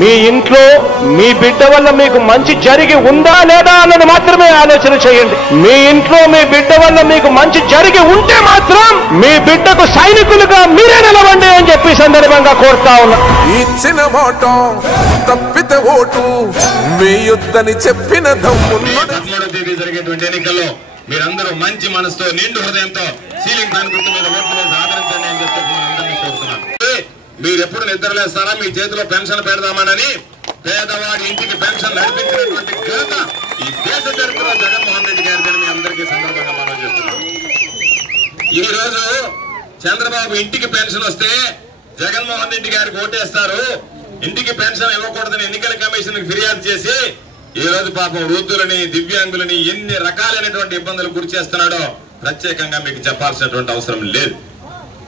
మీ ఇంట్లో మీ బిడ్డ వల్ల మీకు మంచి జరిగి ఉందా లేదా అన్నది మాత్రమే ఆలోచన చేయండి. మీ ఇంట్లో మీ బిడ్డ వల్ల మీకు మంచి జరిగి ఉంటే మాత్రం మీ బిడ్డకు సైనికులుగా మీరే నిలవండి అని చెప్పి సందర్భంగా కోరుతా ఉన్నా. ఇచ్చిన మాట తప్పితే ఓటు వేయొద్దని చెప్పిన తేదీ జరిగేటువంటి ఎన్నికల్లో మీరందరూ మంచి మనసుతో నిండు హృదయంతో సీలింగ్ ఫ్యాన్ గుర్తు మీద ఓట్లు వేసి ఆదరించండి అని చెప్పి అందరినీ కోరుతున్నాను. మీరు ఎప్పుడు నిద్రలేస్తారా మీ చేతిలో పెన్షన్ పెడదామని పేదవాడి ఇంటికి పెన్షన్ నడిపించినటువంటి ఘనత ఈ దేశ చరిత్రలో జగన్మోహన్ రెడ్డి గారి మీ అందరికీ సందర్భంగా మనం చేస్తున్నాం. ఈ రోజు చంద్రబాబు ఇంటికి పెన్షన్ వస్తే జగన్మోహన్ రెడ్డి గారికి ఓటేస్తారు, ఇంటికి పెన్షన్ ఇవ్వకూడదని ఎన్నికల కమిషన్ ఫిర్యాదు చేసి ఈ రోజు పాపం వృద్ధులని దివ్యాంగులని ఎన్ని రకాలైనటువంటి ఇబ్బందులు గురి చేస్తున్నాడో ప్రత్యేకంగా మీకు చెప్పాల్సినటువంటి అవసరం లేదు.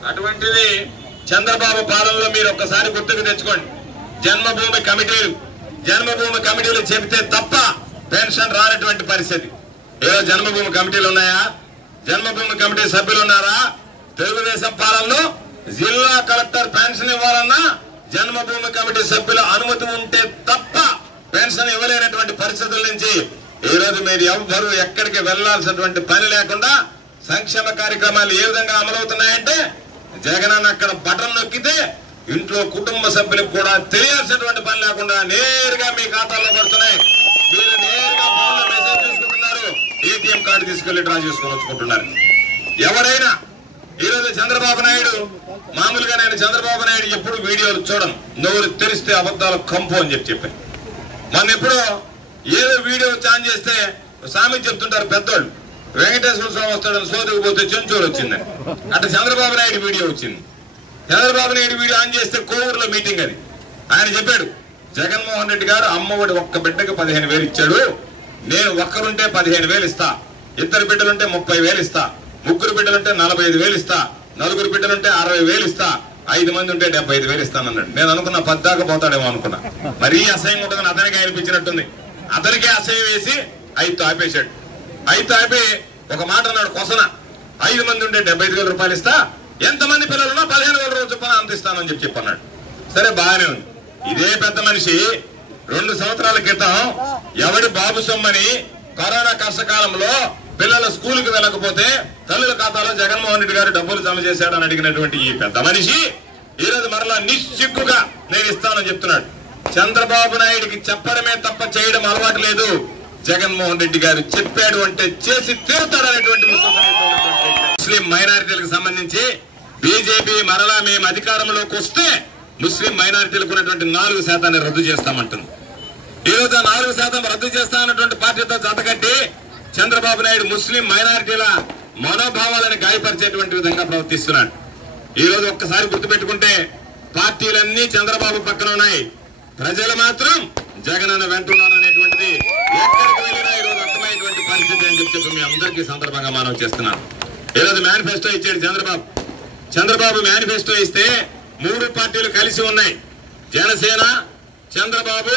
అటువంటిది చంద్రబాబు పాలనలో మీరు ఒక్కసారి గుర్తుకు తెచ్చుకోండి. జన్మభూమి కమిటీలు చెబితే తప్ప పెన్షన్ రానటువంటి పరిస్థితి. ఏదో జన్మభూమి కమిటీలు ఉన్నాయా? జన్మభూమి కమిటీ సభ్యులు ఉన్నారా? తెలుగుదేశం పాలనలో జిల్లా కలెక్టర్ పెన్షన్ ఇవ్వాలన్నా జన్మభూమి కమిటీ సభ్యుల అనుమతి ఉంటే తప్ప పెన్షన్ ఇవ్వలేనటువంటి పరిస్థితుల నుంచి ఈ రోజు మీరు ఎవ్వరూ ఎక్కడికి వెళ్లాల్సినటువంటి పని లేకుండా సంక్షేమ కార్యక్రమాలు ఏ విధంగా అమలవుతున్నాయంటే జగన్ అక్కడ బటన్ నొక్కితే ఇంట్లో కుటుంబ సభ్యులకు కూడా తెలియాల్సినటువంటి పని లేకుండా నేరుగా మీ ఖాతాల్లో పడుతున్నాయి. మీరు నేరుగా ఫోన్లో మెసేజ్ తీసుకుంటున్నారు, ఏటీఎం కార్డు తీసుకెళ్లి డ్రా చేసుకుని వచ్చుకుంటున్నారు. ఎవరైనా ఈరోజు చంద్రబాబు నాయుడు మామూలుగా నేను చంద్రబాబు నాయుడు ఎప్పుడు వీడియోలు చూడను, నోరు తెరిస్తే అబద్ధాలు కంపు అని చెప్పాను. మొన్న ఎప్పుడో ఏదో వీడియో ఆన్ చేస్తే సామెత చెప్తుంటారు పెద్దోళ్ళు, వెంకటేశ్వర స్వామి వస్తాడని సోదరికి పోతే చెంచూరు వచ్చిందని. అట్లా చంద్రబాబు నాయుడు వీడియో వచ్చింది. చంద్రబాబు నాయుడు వీడియో ఆన్ చేస్తే కోవూరులో మీటింగ్ అది. ఆయన చెప్పాడు, జగన్మోహన్ రెడ్డి గారు అమ్మఒడి ఒక్క బిడ్డకి 15,000 ఇచ్చాడు, నేను ఒక్కరుంటే 15,000 ఇస్తా, 2 బిడ్డలుంటే 30,000 ఇస్తా, 3 బిడ్డలుంటే 45,000 ఇస్తా, 4 బిడ్డలుంటే 60,000 ఇస్తా, 5 మంది ఉంటే 75,000 ఇస్తానన్నాడు. నేను అనుకున్నా 10 దాకా పోతాడేమో అనుకున్నా. మరీ అసహ్యం ఉంటుందని అతనికి అనిపించినట్టుంది. అతనికే అసహ్యం వేసి 5తో ఆపేశాడు. 5తో ఆపి ఒక మాట అన్నాడు, కొసన 5 మంది ఉంటే 75,000 రూపాయలు ఇస్తా, ఎంతమంది పిల్లలున్నా 15,000 రోజు చొప్పున అంత ఇస్తానని చెప్పన్నాడు. సరే బాగానే ఉంది. ఇదే పెద్ద మనిషి 2 సంవత్సరాల క్రితం ఎవడి బాబు సొమ్మని కరోనా కష్టకాలంలో పిల్లల స్కూల్కి వెళ్ళకపోతే తల్లుల ఖాతాలో జగన్మోహన్ రెడ్డి గారు డబ్బులు జమ చేశాడని అడిగినటువంటి ఈ పెద్ద మనిషి ఈరోజు మరలా నిశ్చిగ్గుగా నేను ఇస్తానని చెప్తున్నాడు. చంద్రబాబు నాయుడికి చెప్పడమే తప్ప చేయడం అలవాటు లేదు. జగన్మోహన్ రెడ్డి గారు చెప్పాడు అంటే చేసి తీరుతాడనేటువంటి ముస్లిం మైనారిటీలకు సంబంధించి బీజేపీ మరలా మేము అధికారంలోకి వస్తే ముస్లిం మైనారిటీలకు ఉన్నటువంటి 4% రద్దు చేస్తామంటుంది. ఈ రోజు 4% రద్దు చేస్తామన్నటువంటి పార్టీతో జతకట్టి చంద్రబాబు నాయుడు ముస్లిం మైనారిటీల మనోభావాలను గాయపరిచేటువంటి విధంగా ప్రవర్తిస్తున్నాడు. ఈ రోజు ఒక్కసారి గుర్తుపెట్టుకుంటే పార్టీలన్నీ చంద్రబాబు పక్కన ఉన్నాయి, ప్రజలు మాత్రం జగన్ అన్న వెంటున్నారు అనేటువంటిది ఎక్కడికి వెళ్ళినా ఈ రోజు అర్థమయ్యేటువంటి పరిస్థితి అని చెప్పి మీ అందరికీ సందర్భంగా మనం చేస్తున్నాను. ఈ రోజు మేనిఫెస్టో ఇచ్చాడు చంద్రబాబు మేనిఫెస్టో ఇస్తే 3 పార్టీలు కలిసి ఉన్నాయి, జనసేన, చంద్రబాబు,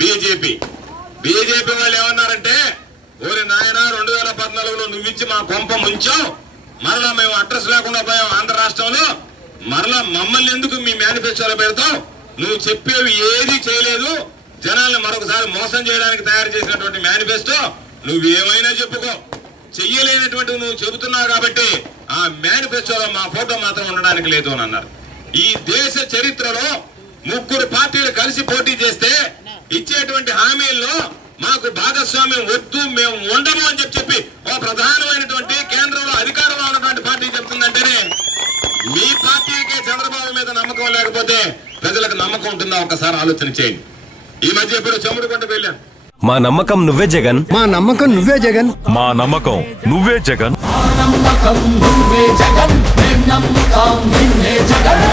బీజేపీ. వాళ్ళు ఏమన్నారంటే, ఓరి నాయన 2014లో నువ్విచ్చి మా కొంప ముంచావు, మరలా మేము అడ్రస్ లేకుండా పోయాం ఆంధ్ర రాష్ట్రంలో, మరలా మమ్మల్ని ఎందుకు మీ మేనిఫెస్టోలో పెడతావు, నువ్వు చెప్పేవి ఏది చేయలేదు, జనాలను మరొకసారి మోసం చేయడానికి తయారు చేసినటువంటి మేనిఫెస్టో నువ్వేమైనా చెప్పుకో, చెయ్యలేనటువంటి నువ్వు చెబుతున్నావు కాబట్టి ఆ మేనిఫెస్టోలో మా ఫోటో మాత్రం ఉండడానికి లేదు అని అన్నారు. ఈ దేశ చరిత్రలో 3 పార్టీలు కలిసి పోటీ చేస్తే ఇచ్చేటువంటి హామీల్లో మాకు భాగస్వామ్యం వద్దు, మేము ఉండము అని చెప్పి ఓ ప్రధానమైనటువంటి కేంద్రంలో అధికారంలో ఉన్నటువంటి పార్టీ చెప్తుందంటేనే మీ పార్టీకే చంద్రబాబు మీద నమ్మకం లేకపోతే ప్రజలకు నమ్మకం ఉంటుందా ఒక్కసారి ఆలోచన చేయండి. ఈ మధ్య ఎప్పుడు చముడుకుంటూ వెళ్ళాను. మా నమ్మకం నువ్వే జగన్, మా నమ్మకం నువ్వే జగన్, మా నమ్మకం నువ్వే జగన్, నమ్మకం నువ్వే జగన్, నమ్మకం నిన్నే జగన్.